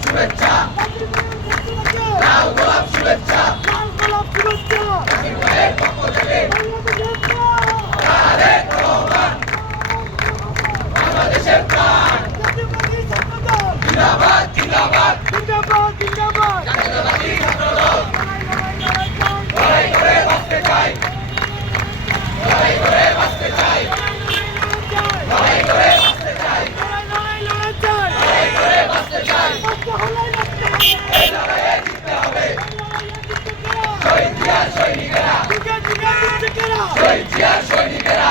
শুভেচ্ছা লাল গোলাপ শুভেচ্ছা জাকির ভাইয়ের পক্ষ থেকে তারেক রহমান বাংলাদেশের প্রাণ জিন্দাবাদ জিন্দাবাদ জাতীয়তাবাদী ছাত্রদল লড়াই করে বাঁচতে চাই লড়াই করে বাঁচতে চাই লড়াই করে বাঁচতে চাই লড়াই করে বাঁচতে চাই এই লড়াইয়ে জিততে হবে শহীদ জিয়ার সৈনিকেরা শহীদ জিয়ার সৈনিকেরা